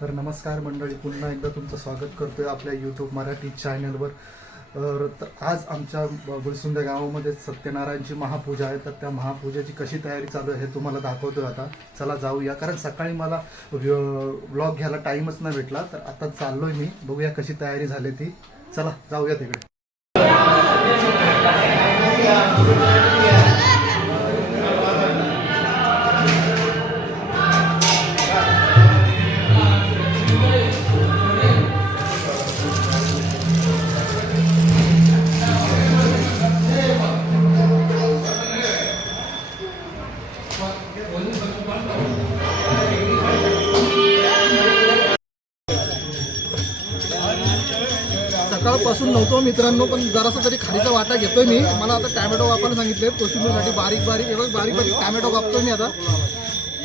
तर नमस्कार मंडळी पुन्हा एकदा तुमचं स्वागत करतोय आपल्या यूट्यूब मराठी चॅनलवर तर आज आमच्या ब- गावामध्ये सत्यनारायणची महापूजा आहे. तर त्या महापूजेची कशी तयारी चालू आहे हे तुम्हाला दाखवतोय आता. चला जाऊया. कारण सकाळी मला ब्लॉग घ्यायला टाईमच नाही भेटला. तर आता चाललोय मी. बघूया कशी तयारी झाली ती. चला जाऊया तिकडे. नव्हतो मित्रांनो पण जरासा तरी खालीचा वाटा घेतोय मी. मला आता टॅमॅटो वापरायला सांगितले कोशिंबीरसाठी बारीक बारीक एवढं बारीक बारीक टॅमॅटो कापतोय मी आता.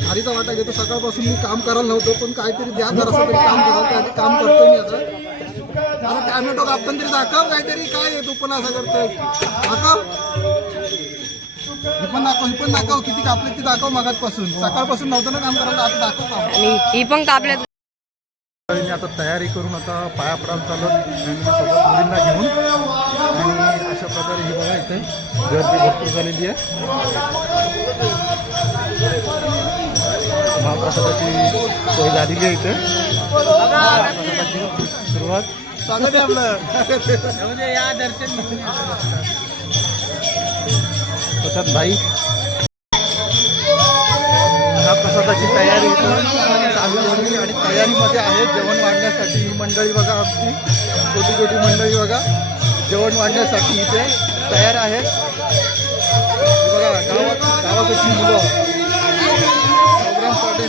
खारीचा वाटा घेतो. सकाळपासून मी काम करायला नव्हतो पण काहीतरी द्या जरासा तरी काम करावं त्यासाठी काम करतोय मी आता. आता टॅमॅटो कापताना तरी दाखव काहीतरी काय येतो तू पण असं करतोय. दाखव. हे पण दाखव हे पण दाखव किती कापले ते दाखव मगाचपासून सकाळपासून नव्हतं ना काम करायला आता दाखव आणि ही पण कापल्यात मी आता तयारी करून आता पाया पडायला चाललो आणि सोबत मुलींना घेऊन. आणि अशा प्रकारे ही बघा इथे गर्दी भरपूर झालेली आहे. महाप्रसादाची सोय झालेली आहे इथे. सुरुवात. स्वागत आहे आपलं. प्रसाद भाई. महाप्रसादाची तयारी इथं झाली आणि तयारीमध्ये आहे. जेवण वाढण्यासाठी ही मंडळी बघा आमची छोटी छोटी मंडळी बघा. जेवण वाढण्यासाठी इथे तयार आहेत. बघा गावात गावाकडची मुलं. प्रोग्रामसाठी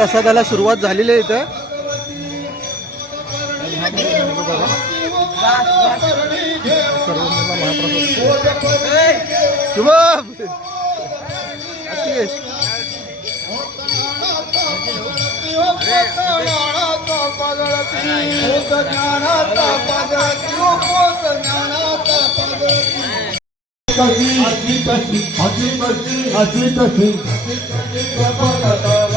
प्रसादाला सुरुवात झालेली आहे इथं अजित मुलं अजित शुभम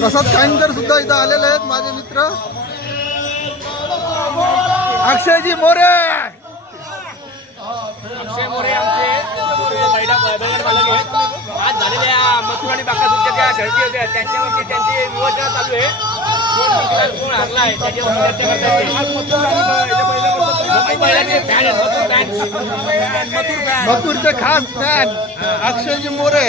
प्रसाद काईंदर सुद्धा इथं आलेले आहेत माझे मित्र. अक्षयजी मोरे. अक्षय मोरे आमचे. आज झालेल्या मथुर आणि बाकासूरच्या ज्या घरटी होत्या त्यांच्यावरती त्यांची विवेचना चालू आहे. कोण जिंकला हरला आहे चर्चा मथुरचे खास फॅन अक्षयजी मोरे.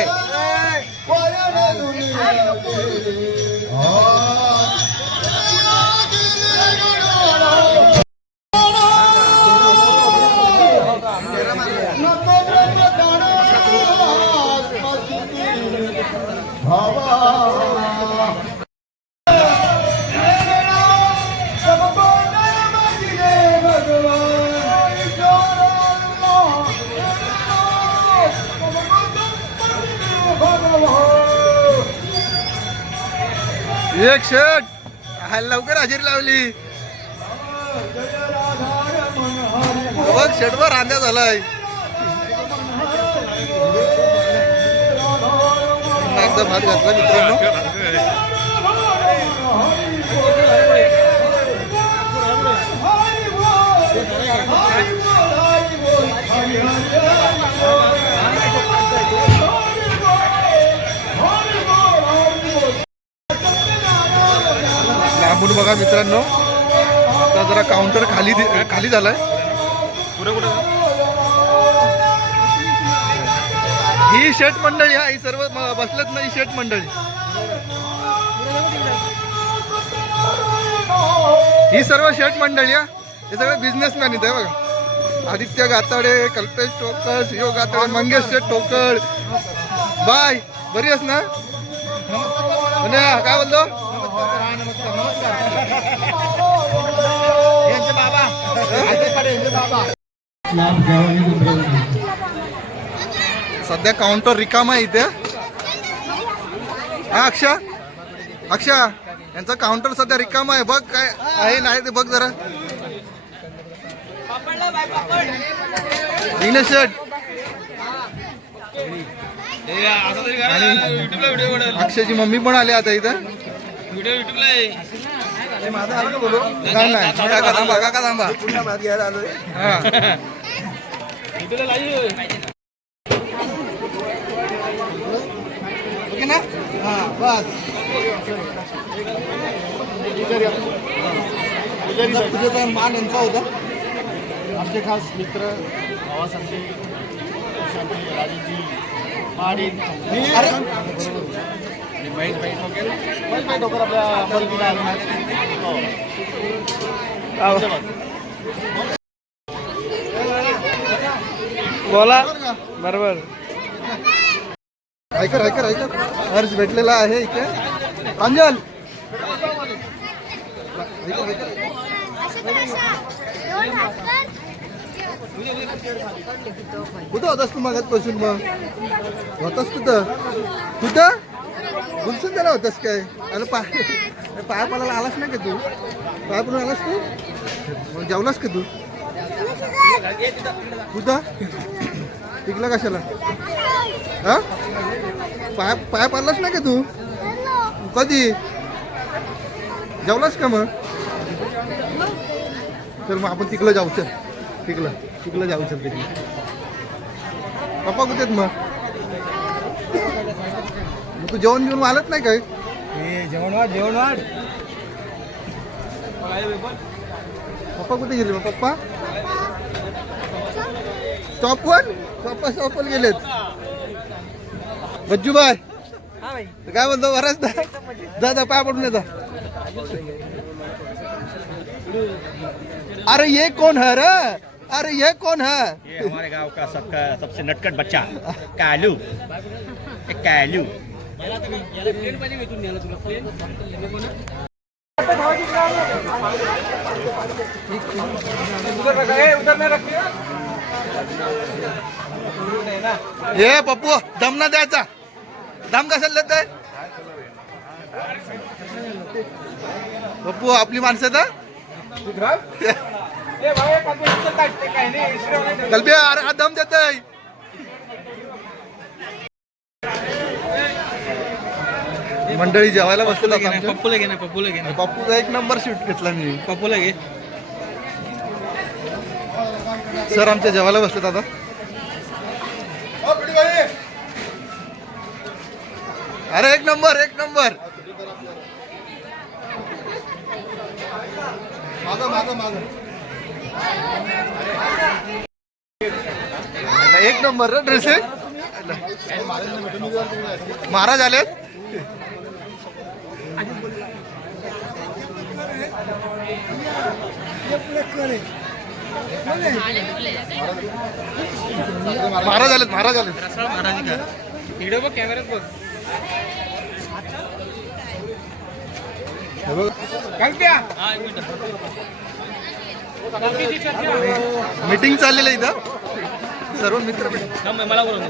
एक शर्ट लवकर हजेरी लावली. बघ शर्टवर रांध्या झालाय. घातला मित्रांनो. बघा मित्रांनो. आता जरा काउंटर खाली खाली झालाय. ही शेट मंडळी हा ही सर्व बसलेत ना ही शेट मंडळी. ही सर्व शेट मंडळी हा. हे सगळे बिझनेसमॅन इथे बघा. आदित्य गाताडे कल्पेश टोकर शिव गाताडे मंगेश शेठ टोकर बाय बरी आहेस ना? काय बोलतो? सध्या काउंटर रिकामा आहे इथे. हा अक्षा अक्षा यांचा काउंटर सध्या रिकामा आहे. बघ काय आहे नाही ते बघ जरा. आणि अक्षयची मम्मी पण आली आता इथं. व्हिडिओ युट्यूबला आहे हे माझं आलं का बोलू काय नाही काका थांबा काका थांबा युट्यूबला लाईव्ह ओके ना? बस. पूजेचा मान यांचा होता. आमचे खास मित्र भावासारखे शांती महेश भाई आपल्या आले आहेत. हो. बोला. बरोबर. ऐकर ऐकर ऐकर. हर्ष भेटलेला आहे इथे. ऐकर. कुठं होतास तू मागात पासून मग? होतास कुठं? कुठं? गुलसून त्याला होतास काय? अरे पाय पाया पडायला आलास नाही का तू? पाया पडून आलास तू? मग जेवलास का तू? कुठं? टिकला कशाला? हा? पाय पाय पडलास नाही का तू? कधी? जेवलास का मग? चल मग आपण तिकडं जाऊ चल. तिकडं. तिकडं जाऊ चल तिकडं. पप्पा कुठे आहेत मग? मग तू जेवण घेऊन आलत नाही काय जेवण वाढ जेवण वाढ. पप्पा कुठे गेले? मग पप्पा स्टॉपवर पप्पा स्टॉपवर गेलेत. बज्जू बाय काय बोलतो बराच जा जा पाय पडून येता अरे ये कौन है रे? अरे ये कौन है? ये हमारे गांव का सबका सबसे नटखट बच्चा कालू। कालू। ये पप्पू दम ना द्यायचा. दम कशाला देत पप्पू आपली माणसं तर? कल्पे अरे हा दम देत मंडळी जेवायला बसलेलो. पप्पूला घे ना पप्पूला घे ना पप्पूचा एक नंबर शूट घेतला मी. पप्पूला घे. सर आमच्या जेवायला बसलेत आता. अरे एक नंबर एक नंबर. मागं मागं मागं. एक नंबर रे ड्रेस महाराज आलेत. महाराज आलेत महाराज आलेत. महाराज का इकडे बघ कॅमेऱ्यात बघ मीटिंग चाललेलं आहे इथं. सर्व मित्र मला बोलवून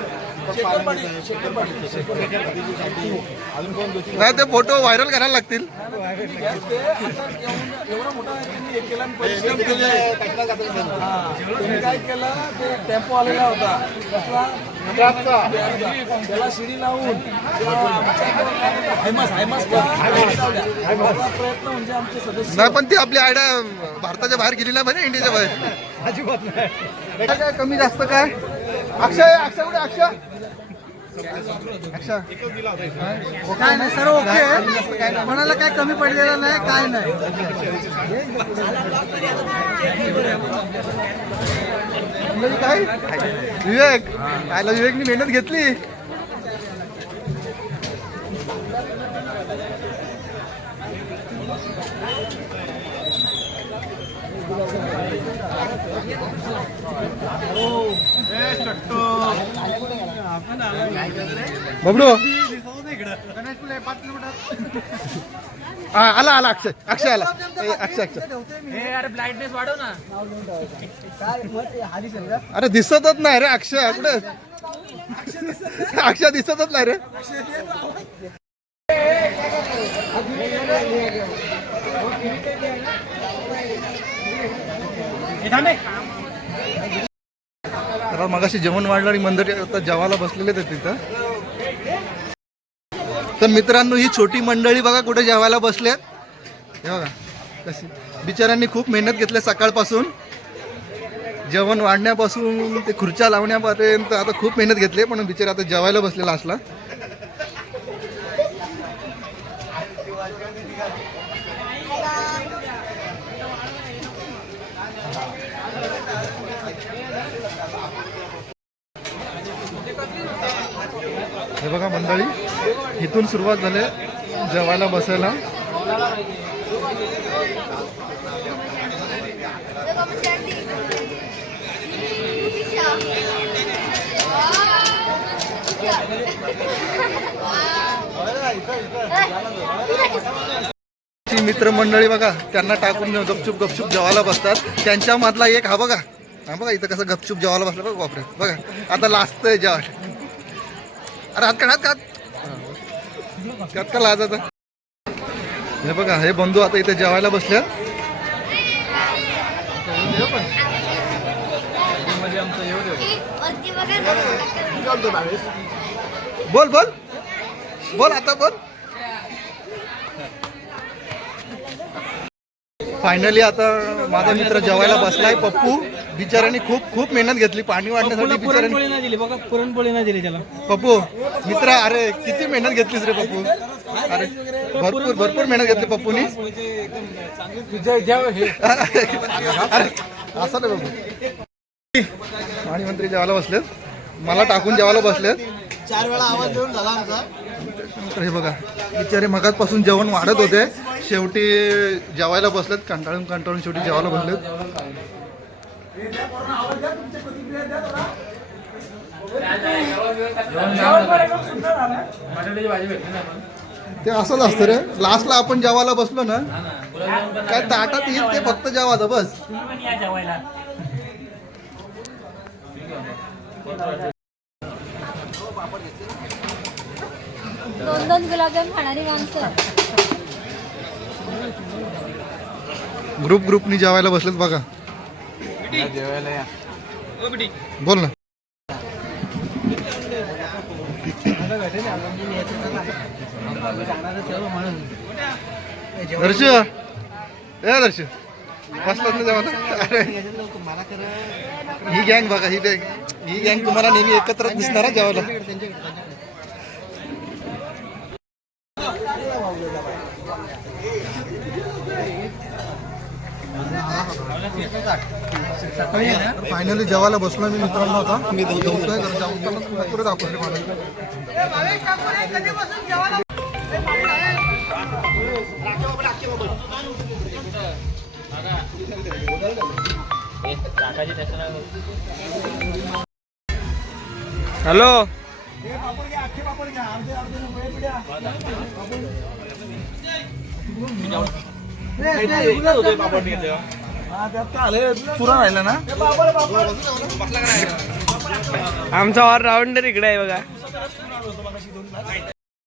नाही ते फोटो व्हायरल करायला लागतील. काय केलं ते टेम्पो आलेला होता त्याला शिडी लावून प्रयत्न म्हणजे आमचे सदस्य नाही पण ती आपली आयडिया भारताच्या बाहेर गेली नाही म्हणजे इंडियाच्या बाहेर. अजिबात नाही. काय कमी जास्त काय? अक्षय अक्षय कुठे अक्षय? काय नाही सर्व ओके कोणाला काय कमी पडलेलं नाही काय नाही. म्हणजे काय? विवेक. आयला विवेकनी मेहनत घेतली. बबडू. हा आला आला अक्षय. अक्षय आला. ए, अक्षय अक्षय. ब्लाइटनेस वाढव ना. अरे दिसतच नाही रे अक्षय. कुठे? अक्षय दिसतच नाही रे. तर मगाशी जेवण वाढणारी मंडळी आता जेवायला बसलेले आहेत तिथं. तर मित्रांनो ही छोटी मंडळी बघा कुठे जेवायला बसल्यात हे बघा कशी. बिचाऱ्यांनी खूप मेहनत घेतली सकाळपासून. जेवण वाढण्यापासून ते खुर्च्या लावण्यापर्यंत आता खूप मेहनत घेतली पण बिचारे आता जेवायला बसलेला असला हे बघा मंडळी इथून सुरुवात झाली जेवायला बसायला. मित्रमंडळी बघा त्यांना टाकून गपचूप गपचूप जेवायला बसतात. त्यांच्या मधला एक हा बघा. हा बघा इथं कसं गपचूप जेवायला बसला. बघा बापरे बघा आता लास्ट जेवायला. अरे हात काढ हात त्यात का लाज आता? हे बघा हे बंधू आता इथे जेवायला बसले. बोल बोल. बोल आता बोल. फायनली आता माझा मित्र जेवायला बसलाय पप्पू. बिचाऱ्याने खूप खूप मेहनत घेतली पाणी वाढण्यासाठी बिचाऱ्याने नाही दिली बघा पुरणपोळी नाही दिली त्याला. पप्पू मित्र अरे किती मेहनत घेतलीस रे पप्पू. अरे भरपूर भरपूर मेहनत घेतली पप्पूनी. अरे असं नाही पाणी मंत्री जेवायला बसलेत. मला टाकून जेवायला बसलेत. चार वेळा आवाज देऊन झाला आमचा. हे बघा बिचारे मगातपासून जेवण वाढत होते. शेवटी जेवायला बसलेत कंटाळून कंटाळून शेवटी जेवायला बसलेत. ते असंच असतं रे. लास्टला आपण जेवायला बसलो ना काय ताटात येईल ते फक्त जेवायचं बस. दोन दोन गुलाबजाम खाणारी माणसं. ग्रुप ग्रुपनी जेवायला बसलेत बघा. बोल ना. दर्श. ए दर्श. बसलात ना जेवायला. अरे. ही गँग बघा ही गँग. ही गँग तुम्हाला नेहमी एकत्र दिसणार हा जेवायला फायनली जेवायला बसलो मी मित्रांनो आता मी जेवतोय दाखवले मला हॅलो ना आमचा ऑल राऊंडर इकडे आहे बघा.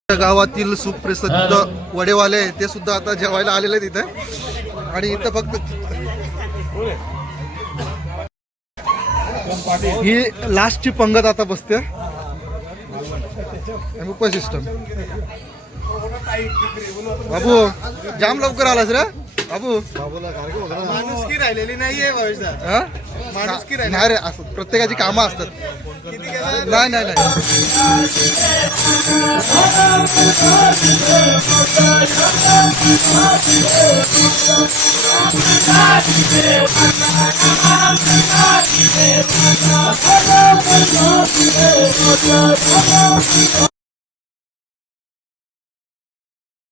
गावातील सुप्रसिद्ध वडेवाले ते सुद्धा आता जेवायला आलेले तिथे आणि इथं फक्त ही लास्टची पंगत आता बसते. सिस्टम बाबू जाम लवकर आलास रे. बाबू. माणुसकी राहिलेली नाहीये? माणुसकी नाही रे असं प्रत्येकाची कामं असतात. नाही नाही नाही.